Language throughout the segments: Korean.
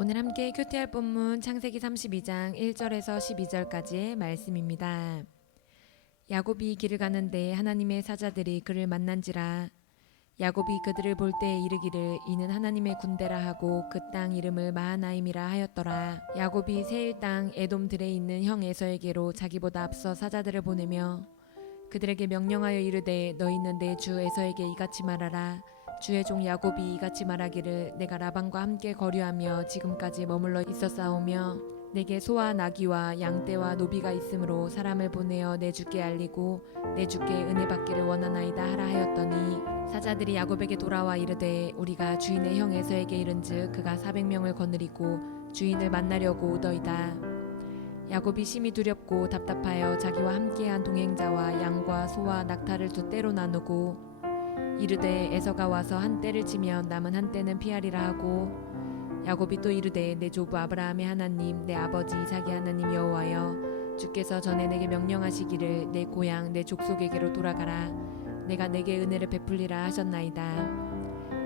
오늘 함께 큐티할 본문 창세기 32장 1절에서 12절까지의 말씀입니다. 야곱이 길을 가는데 하나님의 사자들이 그를 만난지라. 야곱이 그들을 볼 때에 이르기를 이는 하나님의 군대라 하고 그 땅 이름을 마하나임이라 하였더라. 야곱이 세일 땅 에돔들에 있는 형 에서에게로 자기보다 앞서 사자들을 보내며 그들에게 명령하여 이르되 너희는 내 주 에서에게 이같이 말하라. 주의 종 야곱이 이같이 말하기를 내가 라반과 함께 거류하며 지금까지 머물러 있었사오며 내게 소와 나귀와 양떼와 노비가 있으므로 사람을 보내어 내 주께 알리고 내 주께 은혜 받기를 원하나이다 하라 하였더니 사자들이 야곱에게 돌아와 이르되 우리가 주인의 형 에서에게 이른즉 그가 400명을 거느리고 주인을 만나려고 오더이다. 야곱이 심히 두렵고 답답하여 자기와 함께한 동행자와 양과 소와 낙타를 두 떼로 나누고 이르되 에서가 와서 한 떼를 치면 남은 한 떼는 피하리라 하고 야곱이 또 이르되 내 조부 아브라함의 하나님 내 아버지 이삭의 하나님 여호와여 주께서 전에 내게 명령하시기를 내 고향 내 족속에게로 돌아가라 내가 내게 은혜를 베풀리라 하셨나이다.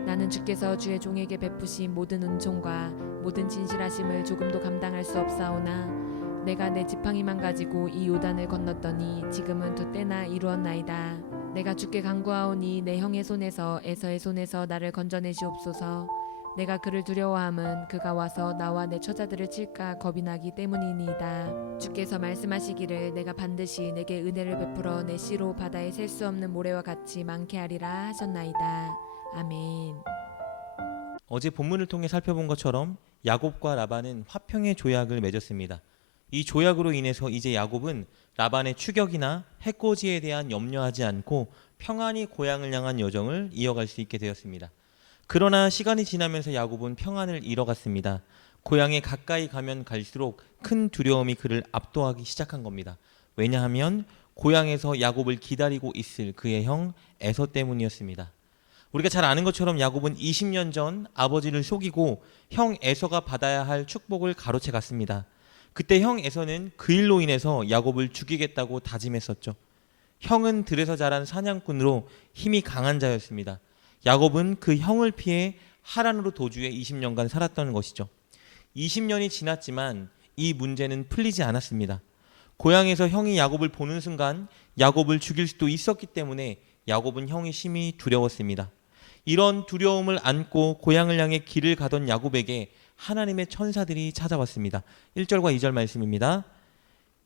나는 주께서 주의 종에게 베푸신 모든 은총과 모든 진실하심을 조금도 감당할 수 없사오나 내가 내 지팡이만 가지고 이 요단을 건넜더니 지금은 두 때나 이루었나이다. 내가 주께 간구하오니 내 형의 손에서 에서의 손에서 나를 건져내시옵소서. 내가 그를 두려워함은 그가 와서 나와 내 처자들을 칠까 겁이 나기 때문이니이다. 주께서 말씀하시기를 내가 반드시 내게 은혜를 베풀어 내 씨로 바다에 셀 수 없는 모래와 같이 많게 하리라 하셨나이다. 아멘. 어제 본문을 통해 살펴본 것처럼 야곱과 라반은 화평의 조약을 맺었습니다. 이 조약으로 인해서 이제 야곱은 라반의 추격이나 해코지에 대한 염려하지 않고 평안히 고향을 향한 여정을 이어갈 수 있게 되었습니다. 그러나 시간이 지나면서 야곱은 평안을 잃어갔습니다. 고향에 가까이 가면 갈수록 큰 두려움이 그를 압도하기 시작한 겁니다. 왜냐하면 고향에서 야곱을 기다리고 있을 그의 형 에서 때문이었습니다. 우리가 잘 아는 것처럼 야곱은 20년 전 아버지를 속이고 형 에서가 받아야 할 축복을 가로채 갔습니다. 그때 형 에서는 그 일로 인해서 야곱을 죽이겠다고 다짐했었죠. 형은 들에서 자란 사냥꾼으로 힘이 강한 자였습니다. 야곱은 그 형을 피해 하란으로 도주해 20년간 살았던 것이죠. 20년이 지났지만 이 문제는 풀리지 않았습니다. 고향에서 형이 야곱을 보는 순간 야곱을 죽일 수도 있었기 때문에 야곱은 형이 심히 두려웠습니다. 이런 두려움을 안고 고향을 향해 길을 가던 야곱에게 하나님의 천사들이 찾아왔습니다. 1절과 2절 말씀입니다.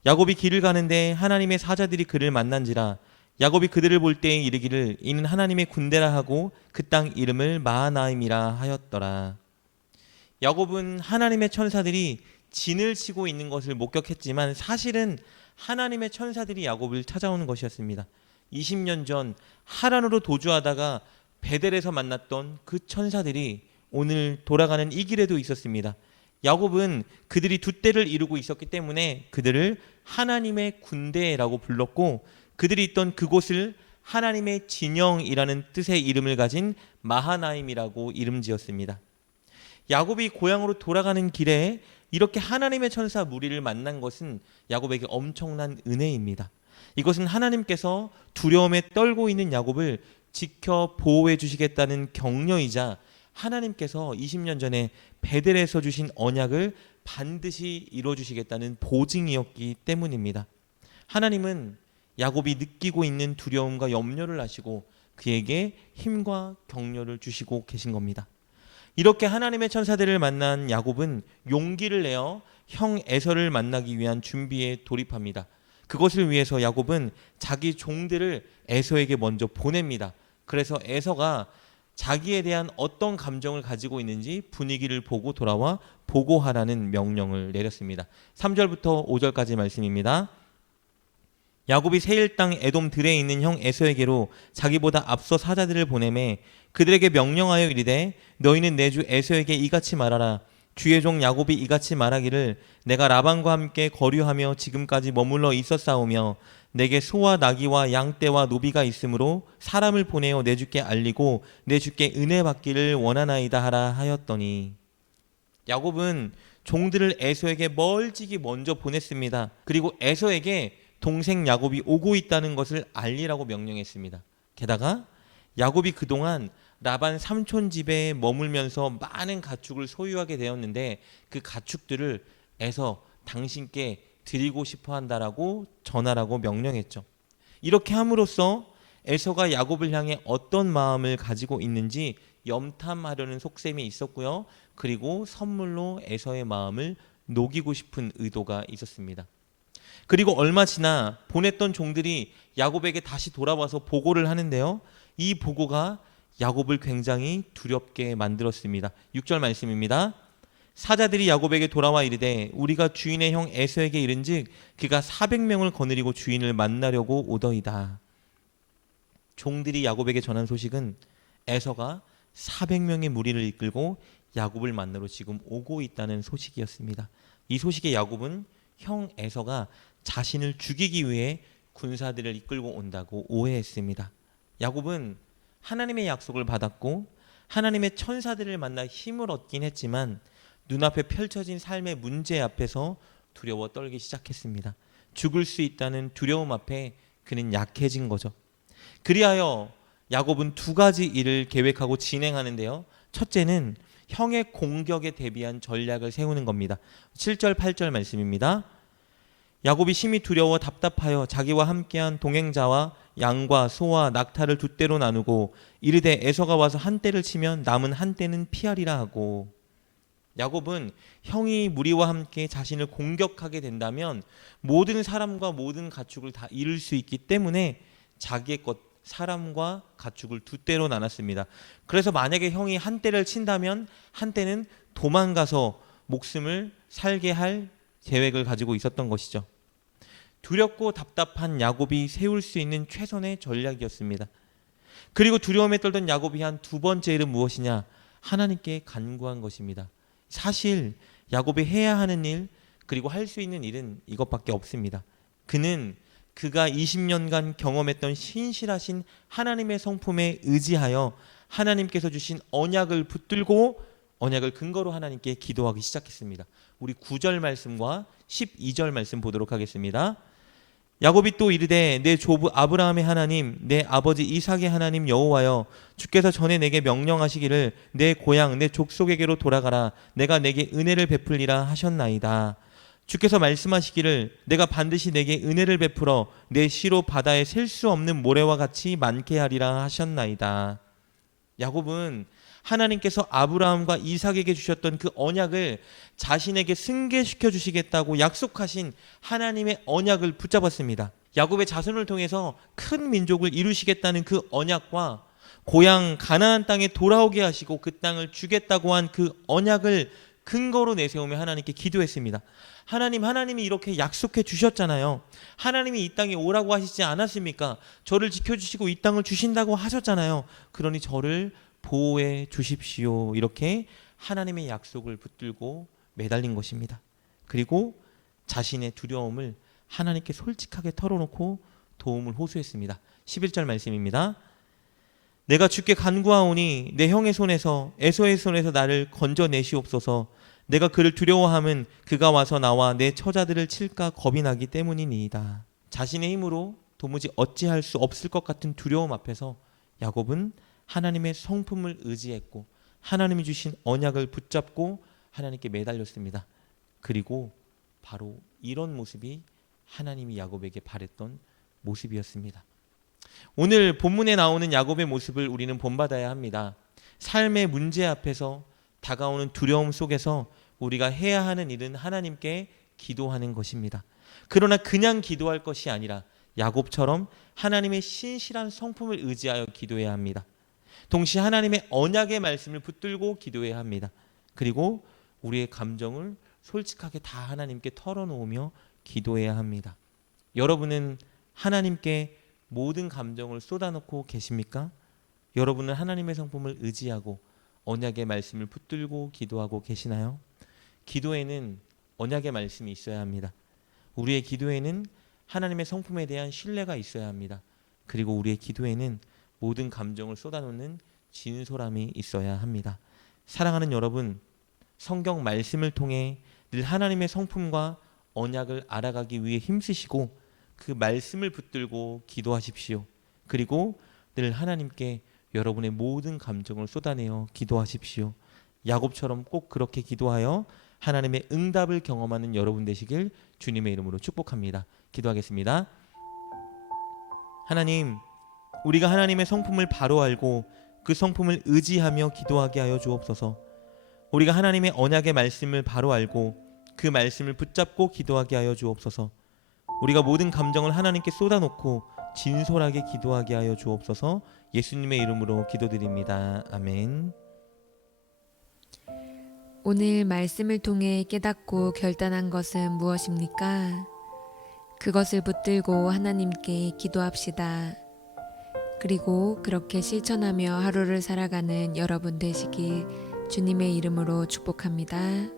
야곱이 길을 가는데 하나님의 사자들이 그를 만난지라. 야곱이 그들을 볼 때에 이르기를 이는 하나님의 군대라 하고 그 땅 이름을 마하나임이라 하였더라. 야곱은 하나님의 천사들이 진을 치고 있는 것을 목격했지만 사실은 하나님의 천사들이 야곱을 찾아오는 것이었습니다. 20년 전 하란으로 도주하다가 베델에서 만났던 그 천사들이 오늘 돌아가는 이 길에도 있었습니다. 야곱은 그들이 두 때를 이루고 있었기 때문에 그들을 하나님의 군대라고 불렀고 그들이 있던 그곳을 하나님의 진영이라는 뜻의 이름을 가진 마하나임이라고 이름 지었습니다. 야곱이 고향으로 돌아가는 길에 이렇게 하나님의 천사 무리를 만난 것은 야곱에게 엄청난 은혜입니다. 이것은 하나님께서 두려움에 떨고 있는 야곱을 지켜 보호해 주시겠다는 격려이자 하나님께서 20년 전에 베델에서 주신 언약을 반드시 이루어 주시겠다는 보증이었기 때문입니다. 하나님은 야곱이 느끼고 있는 두려움과 염려를 아시고 그에게 힘과 격려를 주시고 계신 겁니다. 이렇게 하나님의 천사들을 만난 야곱은 용기를 내어 형 에서를 만나기 위한 준비에 돌입합니다. 그것을 위해서 야곱은 자기 종들을 에서에게 먼저 보냅니다. 그래서 에서가 자기에 대한 어떤 감정을 가지고 있는지 분위기를 보고 돌아와 보고하라는 명령을 내렸습니다. 3절부터 5절까지 말씀입니다. 야곱이 세일 땅 에돔 들에 있는 형 에서에게로 자기보다 앞서 사자들을 보내매 그들에게 명령하여 이르되 너희는 내 주 에서에게 이같이 말하라. 주의 종 야곱이 이같이 말하기를 내가 라반과 함께 거류하며 지금까지 머물러 있었사오며 내게 소와 나귀와 양떼와 노비가 있으므로 사람을 보내어 내 주께 알리고 내 주께 은혜 받기를 원하나이다 하라 하였더니 야곱은 종들을 에서에게 멀찍이 먼저 보냈습니다. 그리고 에서에게 동생 야곱이 오고 있다는 것을 알리라고 명령했습니다. 게다가 야곱이 그동안 라반 삼촌 집에 머물면서 많은 가축을 소유하게 되었는데 그 가축들을 에서 당신께 드리고 싶어 한다라고 전하라고 명령했죠. 이렇게 함으로써 에서가 야곱을 향해 어떤 마음을 가지고 있는지 염탐하려는 속셈이 있었고요. 그리고 선물로 에서의 마음을 녹이고 싶은 의도가 있었습니다. 그리고 얼마 지나 보냈던 종들이 야곱에게 다시 돌아와서 보고를 하는데요. 이 보고가 야곱을 굉장히 두렵게 만들었습니다. 6절 말씀입니다. 사자들이 야곱에게 돌아와 이르되 우리가 주인의 형 에서에게 이른즉 그가 400명을 거느리고 주인을 만나려고 오더이다. 종들이 야곱에게 전한 소식은 에서가 400명의 무리를 이끌고 야곱을 만나러 지금 오고 있다는 소식이었습니다. 이 소식에 야곱은 형 에서가 자신을 죽이기 위해 군사들을 이끌고 온다고 오해했습니다. 야곱은 하나님의 약속을 받았고 하나님의 천사들을 만나 힘을 얻긴 했지만 눈앞에 펼쳐진 삶의 문제 앞에서 두려워 떨기 시작했습니다. 죽을 수 있다는 두려움 앞에 그는 약해진 거죠. 그리하여 야곱은 두 가지 일을 계획하고 진행하는데요. 첫째는 형의 공격에 대비한 전략을 세우는 겁니다. 7절 8절 말씀입니다. 야곱이 심히 두려워 답답하여 자기와 함께한 동행자와 양과 소와 낙타를 두 떼로 나누고 이르되 에서가 와서 한 떼를 치면 남은 한 떼는 피하리라 하고, 야곱은 형이 무리와 함께 자신을 공격하게 된다면 모든 사람과 모든 가축을 다 잃을 수 있기 때문에 자기의 것 사람과 가축을 두 떼로 나눴습니다. 그래서 만약에 형이 한 떼를 친다면 한 떼는 도망가서 목숨을 살게 할 계획을 가지고 있었던 것이죠. 두렵고 답답한 야곱이 세울 수 있는 최선의 전략이었습니다. 그리고 두려움에 떨던 야곱이 한 두 번째 일은 무엇이냐? 하나님께 간구한 것입니다. 사실 야곱이 해야 하는 일 그리고 할 수 있는 일은 이것밖에 없습니다. 그는 그가 20년간 경험했던 신실하신 하나님의 성품에 의지하여 하나님께서 주신 언약을 붙들고 언약을 근거로 하나님께 기도하기 시작했습니다. 우리 9절 말씀과 12절 말씀 보도록 하겠습니다. 야곱이 또 이르되 내 조부 아브라함의 하나님 내 아버지 이삭의 하나님 여호와여, 주께서 전에 내게 명령하시기를 내 고향 내 족속에게로 돌아가라 내가 내게 은혜를 베풀리라 하셨나이다. 주께서 말씀하시기를 내가 반드시 내게 은혜를 베풀어 내 시로 바다에 셀 수 없는 모래와 같이 많게 하리라 하셨나이다. 야곱은 하나님께서 아브라함과 이삭에게 주셨던 그 언약을 자신에게 승계시켜 주시겠다고 약속하신 하나님의 언약을 붙잡았습니다. 야곱의 자손을 통해서 큰 민족을 이루시겠다는 그 언약과 고향 가나안 땅에 돌아오게 하시고 그 땅을 주겠다고 한 그 언약을 근거로 내세우며 하나님께 기도했습니다. 하나님이 이렇게 약속해 주셨잖아요. 하나님이 이 땅에 오라고 하시지 않았습니까? 저를 지켜주시고 이 땅을 주신다고 하셨잖아요. 그러니 저를 보호해 주십시오. 이렇게 하나님의 약속을 붙들고 매달린 것입니다. 그리고 자신의 두려움을 하나님께 솔직하게 털어놓고 도움을 호소했습니다. 11절 말씀입니다. 내가 주께 간구하오니 내 형의 손에서 에서의 손에서 나를 건져내시옵소서. 내가 그를 두려워함은 그가 와서 나와 내 처자들을 칠까 겁이 나기 때문이니이다. 자신의 힘으로 도무지 어찌할 수 없을 것 같은 두려움 앞에서 야곱은 하나님의 성품을 의지했고 하나님이 주신 언약을 붙잡고 하나님께 매달렸습니다. 그리고 바로 이런 모습이 하나님이 야곱에게 바랬던 모습이었습니다. 오늘 본문에 나오는 야곱의 모습을 우리는 본받아야 합니다. 삶의 문제 앞에서 다가오는 두려움 속에서 우리가 해야 하는 일은 하나님께 기도하는 것입니다. 그러나 그냥 기도할 것이 아니라 야곱처럼 하나님의 신실한 성품을 의지하여 기도해야 합니다. 동시에 하나님의 언약의 말씀을 붙들고 기도해야 합니다. 그리고 우리의 감정을 솔직하게 다 하나님께 털어놓으며 기도해야 합니다. 여러분은 하나님께 모든 감정을 쏟아놓고 계십니까? 여러분은 하나님의 성품을 의지하고 언약의 말씀을 붙들고 기도하고 계시나요? 기도에는 언약의 말씀이 있어야 합니다. 우리의 기도에는 하나님의 성품에 대한 신뢰가 있어야 합니다. 그리고 우리의 기도에는 모든 감정을 쏟아놓는 진솔함이 있어야 합니다. 사랑하는 여러분, 성경 말씀을 통해 늘 하나님의 성품과 언약을 알아가기 위해 힘쓰시고 그 말씀을 붙들고 기도하십시오. 그리고 늘 하나님께 여러분의 모든 감정을 쏟아내어 기도하십시오. 야곱처럼 꼭 그렇게 기도하여 하나님의 응답을 경험하는 여러분 되시길 주님의 이름으로 축복합니다. 기도하겠습니다. 하나님, 우리가 하나님의 성품을 바로 알고 그 성품을 의지하며 기도하게 하여 주옵소서. 우리가 하나님의 언약의 말씀을 바로 알고 그 말씀을 붙잡고 기도하게 하여 주옵소서. 우리가 모든 감정을 하나님께 쏟아놓고 진솔하게 기도하게 하여 주옵소서. 예수님의 이름으로 기도드립니다. 아멘. 오늘 말씀을 통해 깨닫고 결단한 것은 무엇입니까? 그것을 붙들고 하나님께 기도합시다. 그리고 그렇게 실천하며 하루를 살아가는 여러분 되시길 주님의 이름으로 축복합니다.